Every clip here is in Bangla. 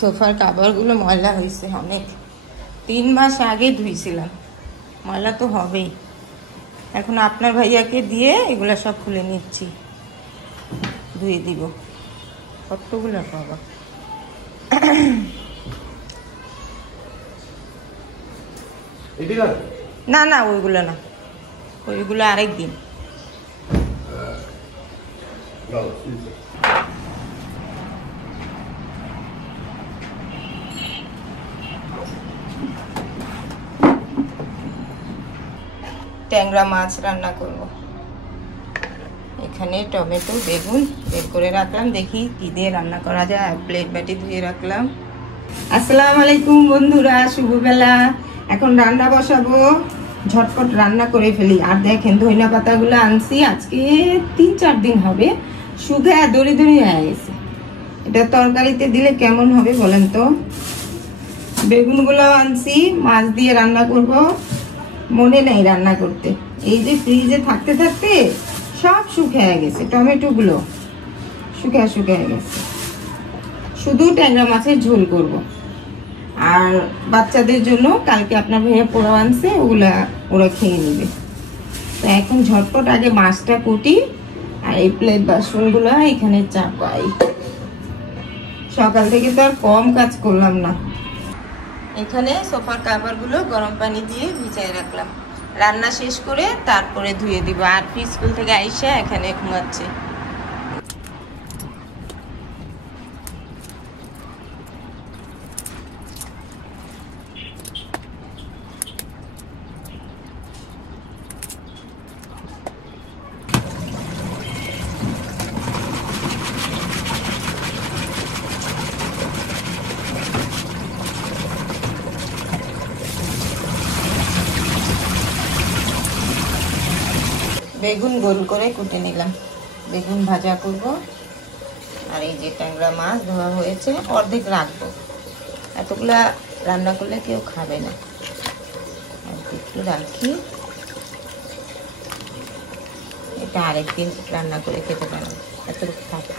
সোফার কাভারগুলো ময়লা হয়েছে অনেক, 3 মাস আগে ধুইছিলাম, ময়লা তো হবেই। এখন আপনার ভাইয়াকে দিয়ে এগুলো সব খুলে নিচ্ছি, ধুয়ে দিব। কতগুলো বাবা, না না ওইগুলো না, ওইগুলো আরেক দিন। ট্যাংরা মাছ রান্না করব। এখানে টমেটো বেগুন বের করে রাখলাম, দেখি কি দিয়ে রান্না করা যায়। প্লেট বাটি ধুয়ে রাখলাম। আসসালামু আলাইকুম বন্ধুরা, শুভবেলা। এখন রান্না বসাবো, ঝটপট রান্না করে ফেলি। আর দেখেন ধইনা পাতাগুলো আনছি, আজকে 3-4 দিন হবে, শুকায় দড়ি দড়ি হয়ে গেছে। এটা তরকারিতে দিলে কেমন হবে বলেন তো। বেগুনগুলো আনছি, মাছ দিয়ে রান্না করব, মনে নেই রান্না করতে। এই যে ফ্রিজে থাকতে থাকতে সব শুকিয়ে গেছে, টমেটোগুলো শুকিয়ে গেছে। শুধু ট্যাংরা মাছের ঝোল করব। আর বাচ্চাদের জন্য কালকে আপনার ভাইয়া পোড়া আনছে, ওরা খেয়ে নেবে। তো এখন ঝটপট আগে মাছটা কুটি, আর এই প্লেট বাসনগুলো এখানে চাপাই। সকাল থেকে তো আর কম কাজ করলাম না। এখানে সোফার কাভারগুলো গরম পানি দিয়ে ভিজায় রাখলাম, রান্না শেষ করে তারপরে ধুয়ে দিব। আর স্কুল থেকে আইসা এখানে ঘুমাচ্ছে। বেগুন গোল করে কুটে নিলাম, বেগুন ভাজা করব। আর এই যে ট্যাংরা মাছ ধোয়া হয়েছে, অর্ধেক রাখবো, এতগুলা রান্না করলে কেউ খাবে না, একটু রাখি। এটা আরেকদিন রান্না করে খেতে পারো, এতটুকু থাকে।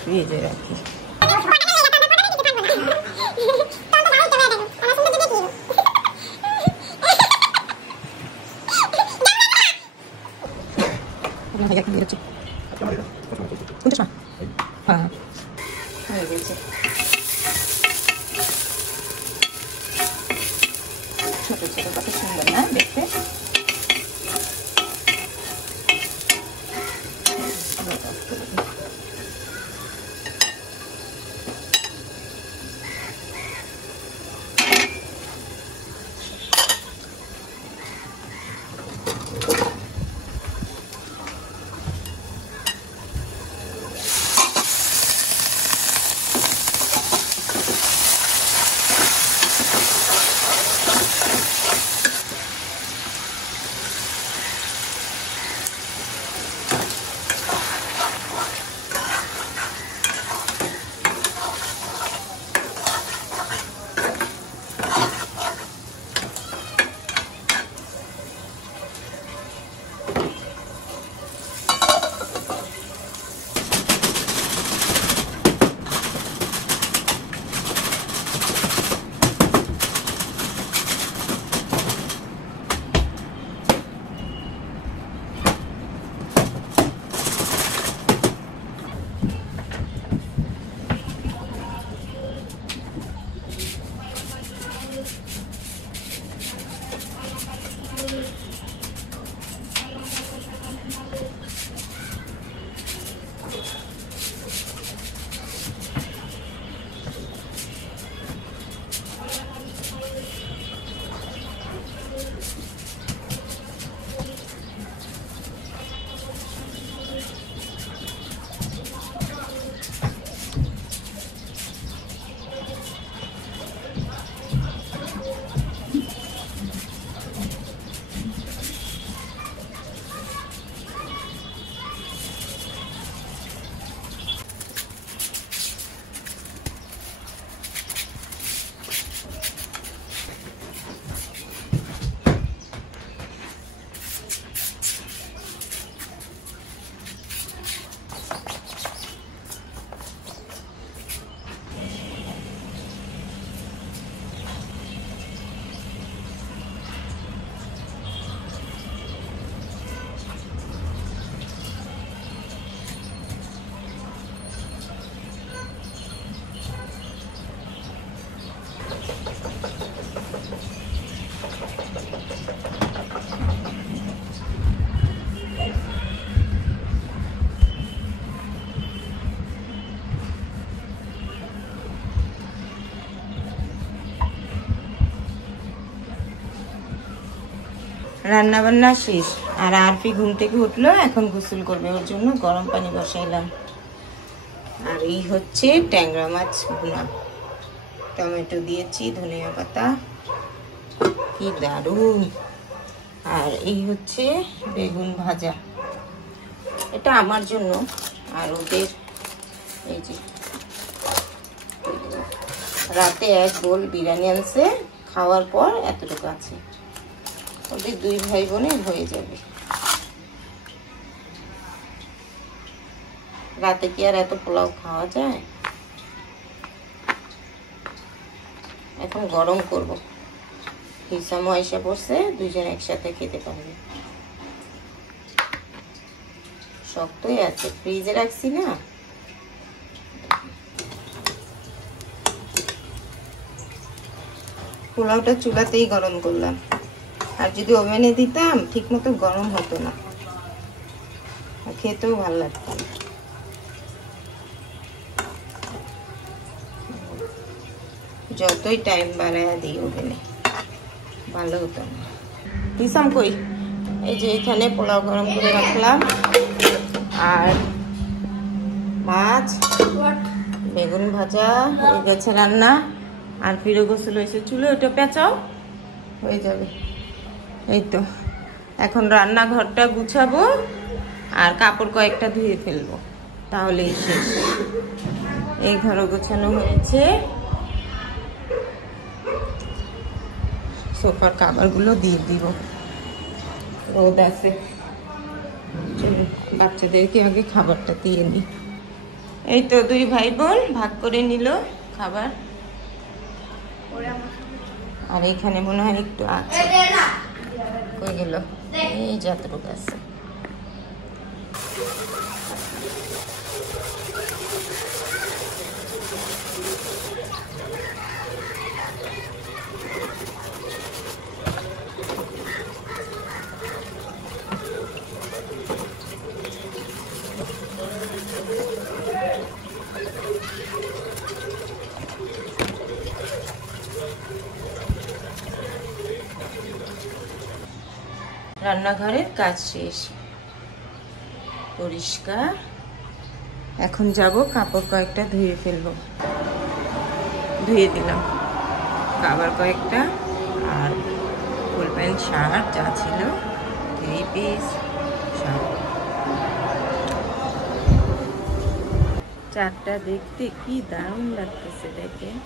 ফ্রিজে রাখি। হয়ে গেছে। ছোট ছোট কত সুন্দর না দেখতে। রান্না বান্না শেষ। আর আরফি ঘুম থেকে উঠলো, এখন গোসল করবে, ওর জন্য গরম পানি বসাইলাম। আর এই হচ্ছে ট্যাংরা মাছ ভুনা, টমেটো দিয়েছি, ধনিয়া পাতা, কি দারুণ। আর এই হচ্ছে বেগুন ভাজা, এটা আমার জন্য। আর ওদের এই যে রাতে 1 বোল বিরিয়ানি আনছে, খাওয়ার পর এতটুকু আছে, ওদের 2 ভাই বোনের হয়ে যাবে। রাতে কি আর এত পোলাও খাওয়া যায়? এখন গরম করব, হিসামও আইসা পড়ছে, 2 জন একসাথে খেতে পারবে। শক্তই আছে, ফ্রিজে রাখছি না। পোলাওটা চুলাতেই গরম করলাম, আর যদি ওভেনে দিতাম ঠিক মতো গরম হতো না, খেতেও ভালো লাগতো না। যতই টাইম বাড়ায় দিই ওভেনে ভালো হতো না। হিসাম কই? এই যে এখানে পোলাও গরম করে রাখলাম, আর মাছ, বেগুন ভাজা হয়ে গেছে রান্না। আর ফিরে গোসল হয়েছে, চুলে ওটা পেঁচাও হয়ে যাবে। এই তো এখন রান্নাঘরটা গুছাবো, আর কাপড় কয়েকটা ধুয়ে ফেলবো, তাহলেই শেষ। এই ঘরও গোছানো হয়েছে, সোফার কাভারগুলো দিয়ে দিব, রোদ আছে। বাচ্চাদেরকে আগে খাবারটা দিয়ে নিই। এই তো 2 ভাই বোন ভাগ করে নিল খাবার। আর এখানে মনে হয় একটু আছে, কই গেল? এই যতটুকু আছে। রান্নাঘরের কাজ শেষ, পরিষ্কার। এখন যাব কাপড় কয়েকটা ধুয়ে ফেলবো, ধুয়ে দিলাম কাপড় কয়েকটা। আর ফুল প্যান্ট শার্ট যা ছিল, 3 পিস শার্ট, 4টা দেখতে কি দারুণ লাগতেছে, দেখেন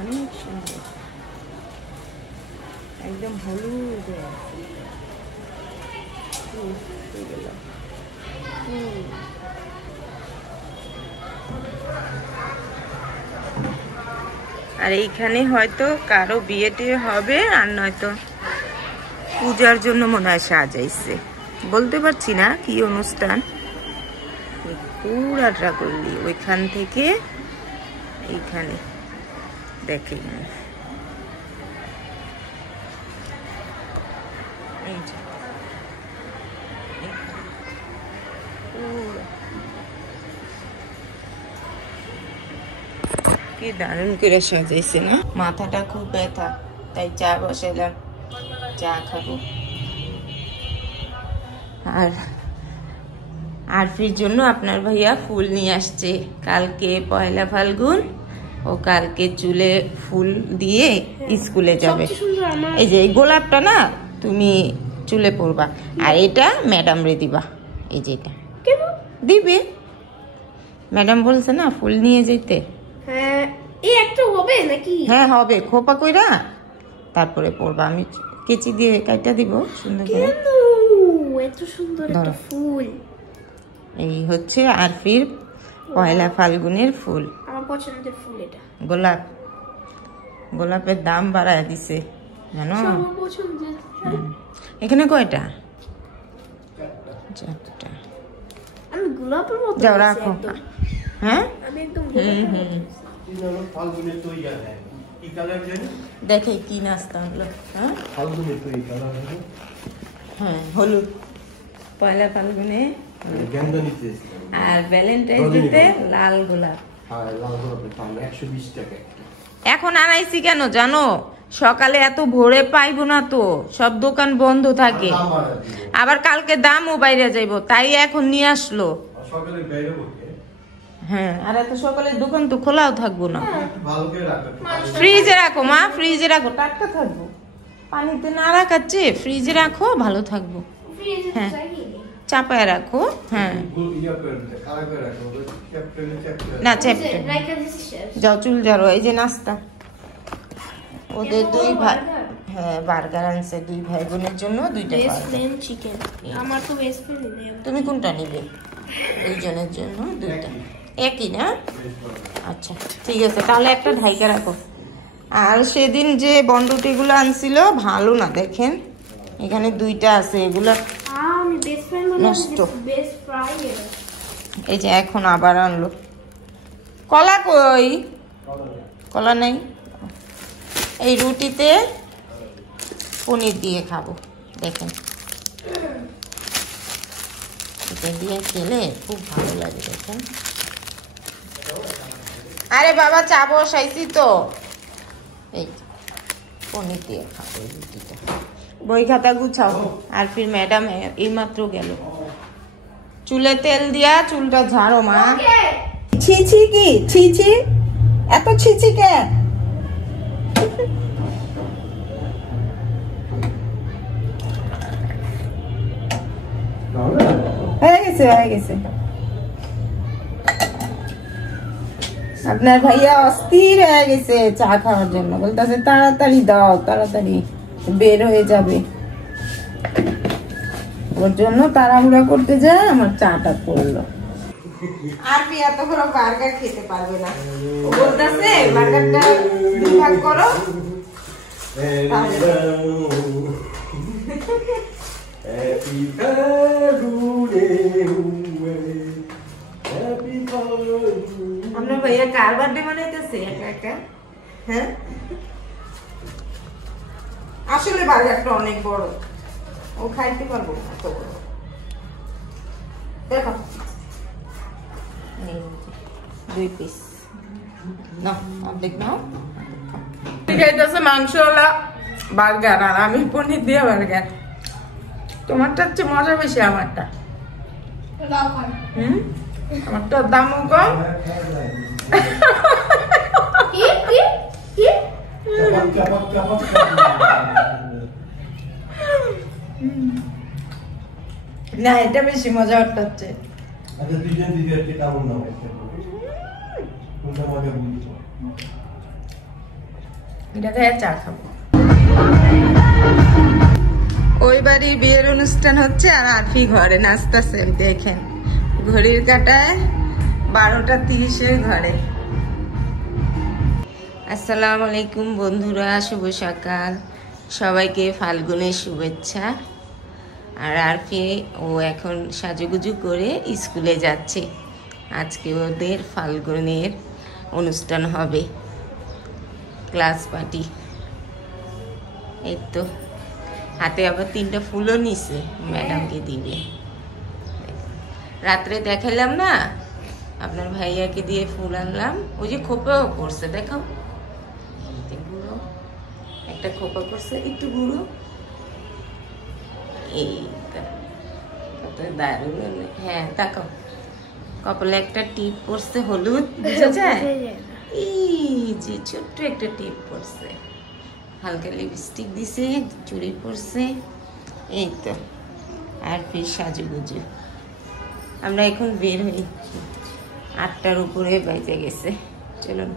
অনেক সুন্দর, একদম হলুদ। আর এইখানে হয়তো কারো বিয়েতে হবে, আর নয়তো পূজার জন্য মনে হয় সাজাইছে, বলতে পারছি না কি অনুষ্ঠান। পুরাটা করলি ওইখান থেকে এইখানে দেখে। কি দারুণ করে সাজাইছে না? মাথাটা খুব ব্যথা, তাই চা বসাইলাম, চা খাবো। আর আরফির জন্য আপনার ভাইয়া ফুল নিয়ে আসছে, কালকে 1 ফাল্গুন, ও কালকে চুলে ফুল দিয়ে স্কুলে যাবে। এই যে এই গোলাপটা না তুমি চুলে পরবা, আর এটা ম্যাডাম রে দিবা। এই যে এটা দিবে, ম্যাডাম বলছে না ফুল নিয়ে যেতে। হ্যাঁ হবে, খোপা কইরা তারপরে পরবা। আমি কেচি দিয়ে কাটা দিব সুন্দর করে। এত সুন্দর একটা ফুল। এই হচ্ছে আরফির 1 ফাল্গুনের ফুল, আমার পছন্দের ফুল এটা। গোলাপ, গোলাপের দাম বাড়ায় দিছে জানো। এখানে কয়টা? 4টা। আমি গোলাপের মতো যাও রাখো। হ্যাঁ আমি একদম দেখে কি নাস্তা হলো। হ্যাঁ হ্যাঁ হলুদ, 1 ফাল্গুনে, আর ভ্যালেন্টাইন ডেতে লাল গোলাপ। এখন আনাইছি কেন জানো? সকালে এত ভোরে পাইবো না তো, সব দোকান বন্ধ থাকে, আবার কালকে দামও বাইরে যাইব, তাই এখন নিয়ে আসলো। হ্যাঁ, আর এত সকালে দোকান তো খোলাও থাকবো না। ফ্রিজে রাখো মা, ফ্রিজে রাখো, টাটকা থাকবো। পানিতে না রাখাচ্ছে ফ্রিজে রাখো, ভালো থাকবো। হ্যাঁ, চাপায় রাখো। হ্যাঁ না চেপে যাও, চুল ঝাড়ো। এই যে নাস্তা ওদের দুই ভাই, হ্যাঁ বার্গার আনছে দুই ভাই বোনের জন্য, দুইটা চিকেন। আমার তো বেস্ট ফ্রেন্ড। তুমি কোনটা নিবে? দুইজনের জন্য দুইটা, একই না? আচ্ছা ঠিক আছে, তাহলে একটা ঢাইকা রাখো। আর সেদিন যে বনরুটিগুলো আনছিল ভালো না, দেখেন এখানে দুইটা আছে, এগুলো নষ্ট। এই যে এখন আবার আনলো। কলা কই? কলা নেই। এই রুটিতে পনির দিয়ে খাবো, দেখেন এটা দিয়ে খেলে খুব ভালো লাগে, দেখেন। আরে বাবা চা বসাইছি তো, এই পনির দিয়ে খাবো এই রুটিটা। বই খাতা গুছাও। আর ফির ম্যাডাম এই মাত্র গেল। চুলে তেল দিয়া চুলটা ঝাড়ো মা। ছিছি কি ছিছি, এত ছিছি কে? হয়ে গেছে হয়ে গেছে। আপনার ভাইয়া অস্থির হয়ে গেছে চা খাওয়ার জন্য, বলতেছে তাড়াতাড়ি দাও, তাড়াতাড়ি বের হয়ে যাবে। ওর জন্য তাড়াহুড়া করতে যায়, আমার চাটা পড়লো। আর পিয়া তো কোনো বার্গার খেতে পারবে না, ও বলতেছে বার্গারটা দুই ভাগ করো। আপনার ভাইয়া কার বার্থডে মানাইতেছে একা একা? হ্যাঁ আসলে বার্গারটা অনেক বড়, ও খাইতে পারবো না এত বড়। দেখো দুই পিস নাও, অর্ধেক নাও। খাইতেছে মাংসওয়ালা বার্গার আর আমি পনির দিয়ে বার্গার। তোমারটা হচ্ছে মজা বেশি, আমারটা। আমারটার দামও কম। না এটা বেশি মজা হচ্ছে। এটা খেয়ে চা খাবো। ওই বাড়ি বিয়ের অনুষ্ঠান হচ্ছে আর আরফি ঘরে নাচতেছে, দেখেন ঘড়ির কাঁটায় 12:30 ঘরে। আসসালামু আলাইকুম বন্ধুরা, শুভ সকাল। সবাইকে ফাল্গুনের শুভেচ্ছা। আর আরফি ও এখন সাজুগুজু করে স্কুলে যাচ্ছে, আজকে ওদের ফাল্গুনের অনুষ্ঠান হবে, ক্লাস পার্টি। এই তো হাতে আবার 3টা ফুলও নিছে, ম্যাডামকে দিবে। রাত্রে দেখাইলাম না আপনার ভাইয়াকে দিয়ে ফুল আনলাম, ওই যে খোপাও করছে, দেখাও গুঁড়ো একটা খোপা করছে, একটু গুঁড়ো। এই দারুণ। হ্যাঁ তাকাও, কপালে একটা টিপ পড়ছে হলুদ, বুঝা যায়? এই যে ছোট্ট একটা টিপ পড়ছে, হালকা লিপস্টিক দিছে, চুড়ি পরছে। এই তো আর ফির সাজুগুজু। আমরা এখন বের হই, 8টার উপরে বেজে গেছে। চলুন।